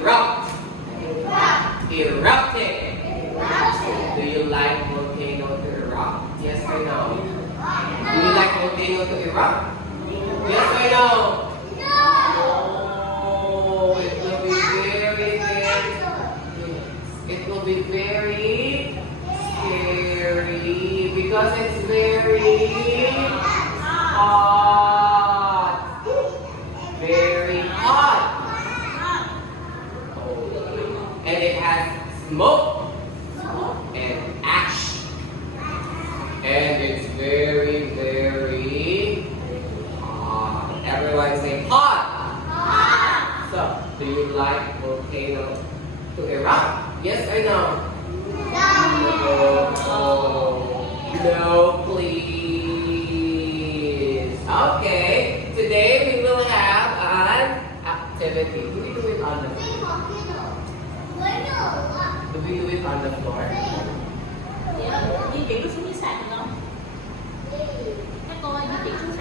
erupt. Erupting. Do you like volcano to erupt? Yes or no? Do you like volcano to erupt? Yes or no? No. It will be very scary because it's very hot. Very hot. And it has smoke and ash. And it's very hot. Everyone say hot. So, do you like volcano to erupt? Yes or no? No, please. Okay. Today we will have an activity. Do we do it on the floor? Do we do it on the floor? Di kiểu nó xuống dưới sàn không? Các cô ơi, di chuyển xuống